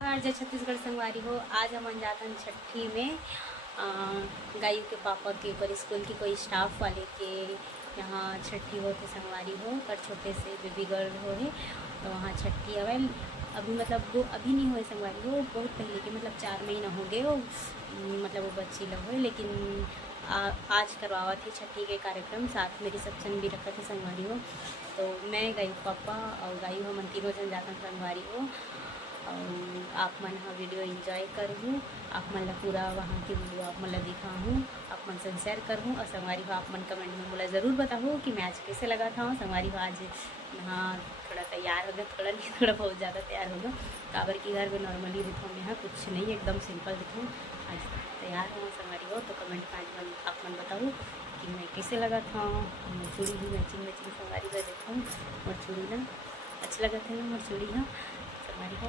जय छत्तीसगढ़ संगवारी हो। आज हम जातन छठी में गायू के पापा के ऊपर स्कूल की कोई स्टाफ वाले के यहाँ छठी हो के संगवारी हो कर छोटे से बेबी गर्ल हो है तो वहाँ छठी हवे। अभी मतलब वो अभी नहीं हुए संगवारी हो, बहुत पहले के मतलब 4 महीना हो गए हो, मतलब वो बच्ची लोग हो। लेकिन आज करवावा थी छठी के कार्यक्रम, साथ में रिसेप्शन भी रखा थे संगवारी हो। तो मैं गायू पापा और गायू हमन तीनों जन जातन संगवारी हो। और आप मन हाँ वीडियो एंजॉय करूँ, आप मन ला पूरा वहाँ की वीडियो आप मन ला दिखाऊँ, आप मन से शेयर करूँ। और संगवारी हो आप मन कमेंट में मुझे ज़रूर बताओ कि मैं आज कैसे लगा था। संगवारी हो आज हाँ थोड़ा तैयार हो गया, थोड़ा नहीं थोड़ा बहुत ज़्यादा तैयार हो गया। काबर की घर में नॉर्मली दिखाऊँ मैं, यहाँ कुछ नहीं एकदम सिंपल दिखाऊँ। आज तैयार हो संगवारी हो तो कमेंट में आप मन बताओ कि मैं कैसे लगा था। मैं चूड़ी भी मैचिंग संगवारी का देखूँ और चूड़ी ना अच्छा लगा था ना, और चूड़ी हाँ संगवारी हो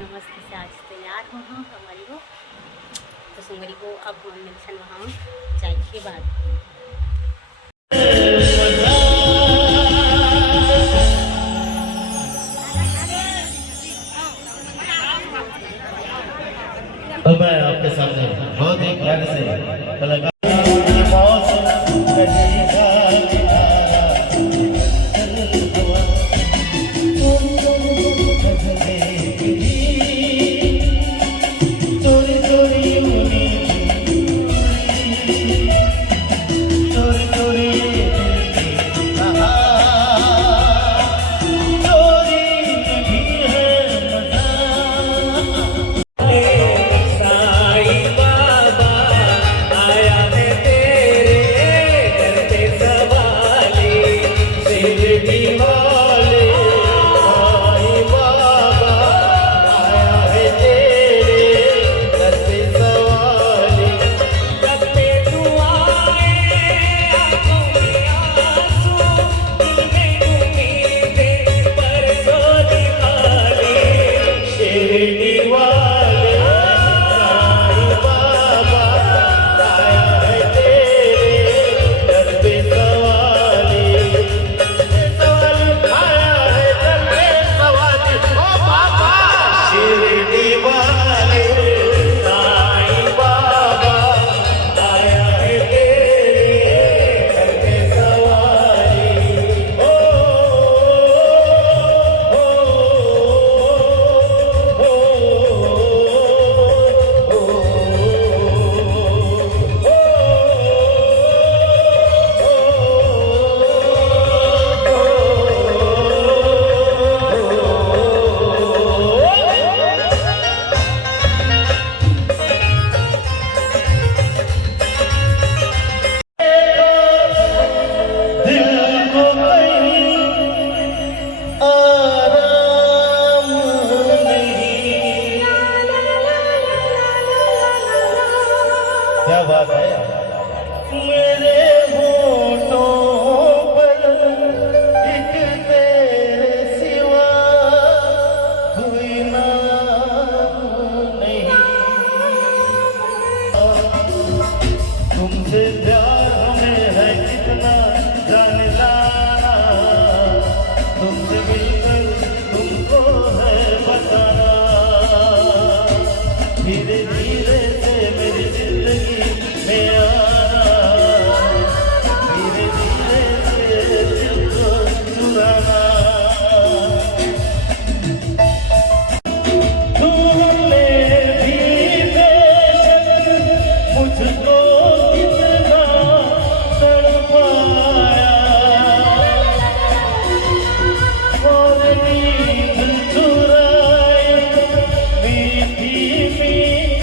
नमस्ते से आज तैयार हो। हाँ संगवारी हो तो संगवारी हो अब हम मिलसन वहाँ जाए के बाद। अब मैं आपके सामने बहुत ही प्यार से कलाकार क्या बात है मेरे होठों पर एक तेरे सिवा कोई नाम नहीं। तुमसे प्यार हमें है कितना जानना, तुमसे मिलकर तुमको है बताना। धीरे धीरे से मेरी जिंदगी में आना, धीरे धीरे से दिल को चुराना। तुमने भी बेशक मुझको कितना तड़पाया, और नींद चुराए मीठी मीठी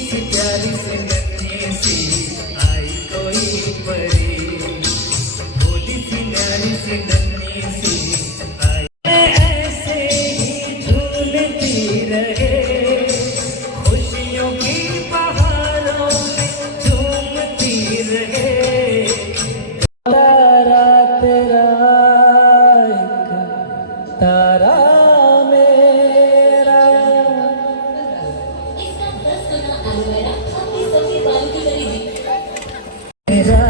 सी प्यारी सी नन्ही सी आई कोई परी, भोली सी न्यारी सी नन्ही सी आई। ऐसे ही झूलती रहे खुशियों की बहारों में झूमती रहे। तारा तेरा एक तारा मेरा, मेरा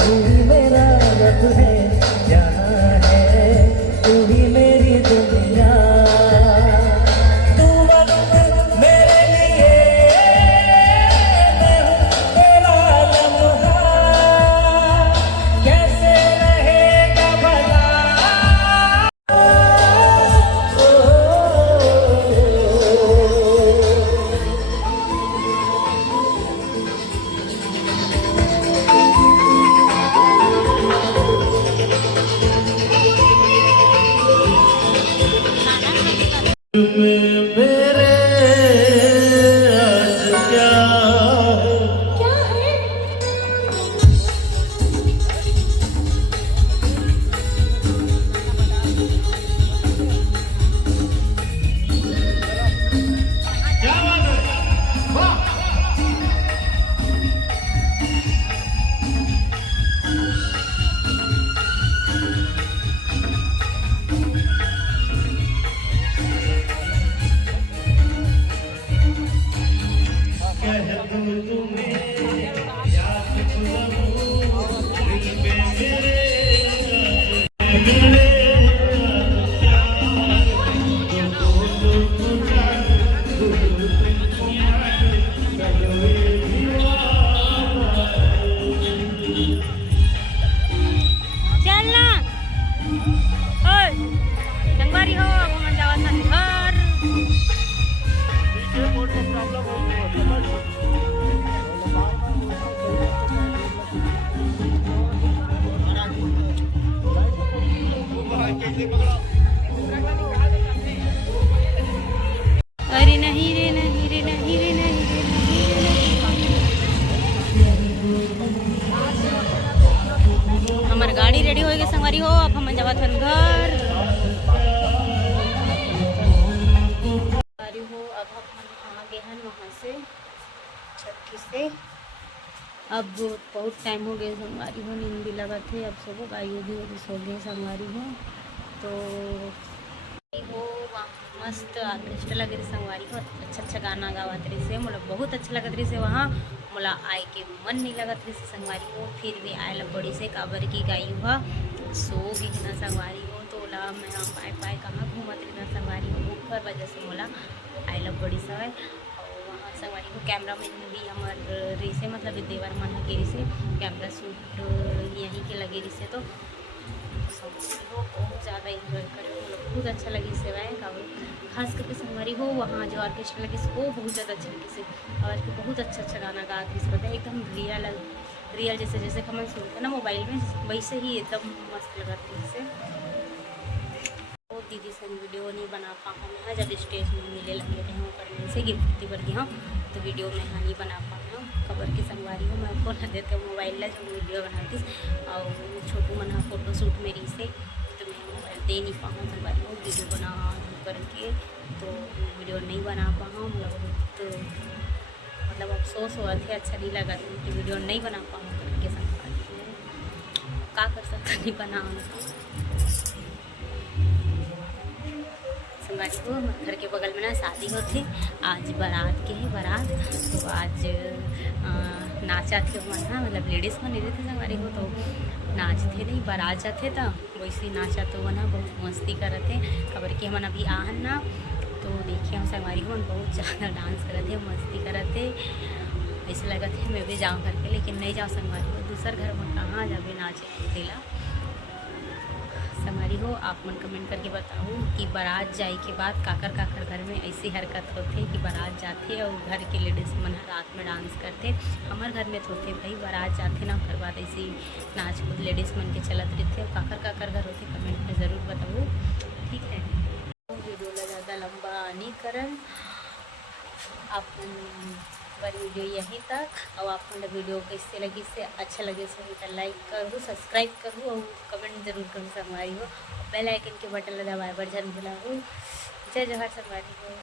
तू ही मेरा रब है, जहाँ है तू ही मेरी दुनिया। तू वक्त मेरे लिए, मैं हूँ तेरा लम्हा, कैसे रहेगा भला। मेरे आज क्या कह दूं तुम्हें याद करूं दिल पे मेरे मेरे चलना ओए संगवारी हो अब हम जावत घर। अरे नहीं रे नहीं रे नहीं रे नहीं रे नहीं रे। हमार गाड़ी रेडी हो गई संगवारी हो अब हम जावत हन घर। संगवारी हो अब हम आ गए हन वहाँ से छठी से। अब बहुत टाइम हो गया संगवारी हो, नींद भी लगा थे। अब सब गाइयों भी सो गए संगवारी हो। तो हो वहाँ मस्त ऑर्केस्ट्रा लगे रही संगवारी हो, अच्छा अच्छा गाना गावत रही से। मोला बहुत अच्छा लगत रही से वहाँ, मोला आए के मन नहीं लगत रही से संगवारी हो। फिर भी आए बड़ी से काबर की गाई हुआ सो गई ना संगवारी हो। तो ओला मैं पाए पाए कहाँ घूमत रही ना संगवारी हो, ओकर वजह से मोला आए बड़ी सवय। और वहाँ संगवारी हो कैमरा मैन भी हमार रही से, मतलब देवर मन के रही से कैमरा शूट यहीं के लगे रही से। तो सब लोग बहुत ज़्यादा इंजॉय करे, बहुत अच्छा लगी सेवाएँ का। खास करके संगवारी हो वहाँ जो ऑर्केस्ट्रा लगी वो बहुत ज़्यादा अच्छी लगी से। और बहुत अच्छा अच्छा गाना गा रही से, बताए एकदम रियल जैसे जैसे हम सुनते ना मोबाइल में वैसे ही एकदम मस्त लगा रही से। वो दीदी से वीडियो नहीं बना पाऊँ मैं, जब स्टेज में मिले लगे रहे हूँ करने से गिफ्ट पर गया तो वीडियो में हाँ नहीं बना पाऊँ। खबर की संगवारी हो मैं फोन देते हूँ मोबाइल ला जो वीडियो बनाती और छोटू मना फोटो शूट मेरी से, तो मैं मोबाइल दे नहीं पाऊँ संगवारी हो वीडियो बना करके। तो वीडियो नहीं बना पाऊँ, मतलब अफसोस हुआ थे, अच्छा नहीं लगा कि वीडियो नहीं बना पाऊँ करके संगवारी हो। क्या कर सकता नहीं बना संगवारी हो। घर के बगल में ना शादी होती, आज बारात के है बारात। तो आज नाचा थे वहाँ, मतलब लेडीज़ में नहीं थे संगवारी हो। तो नाचते नहीं बारात जाते तो वैसे ही नाचा तो वहाँ बहुत मस्ती करते। खबर कि हम अभी आहन ना तो देखिए हम संगवारी हो बहुत ज़्यादा डांस करते मस्ती करते। ऐसे लगा थे मैं भी जाऊँ करके, लेकिन नहीं जाऊँ संगवारी हो, दूसर घर में कहाँ जाबे नाचे दिला। संगवारी हो आप मन कमेंट करके बताओ कि बारात जाए के बाद काकर काकर घर में ऐसी हरकत होते कि बारात जाते और घर के लेडीज़ मन रात में डांस करते। हमारे घर में तो होते भाई बारात जाते ना ओकर बाद ऐसे नाच कूद लेडीज़ मन के चलत रहते। काकर काकर घर होते कमेंट में ज़रूर बताओ, ठीक है। वीडियो ला ज़्यादा लंबा नहीं करन, अपन बार वीडियो यहीं तक। और आपको वीडियो कैसे लगी, से अच्छा लगे तो लाइक करूँ, सब्सक्राइब करूँ और कमेंट जरूर करूँ संगवारी हो। बेल आइकन के बटन दबाए बर जन भुलाऊँ। जय जोहार संगवारी हो।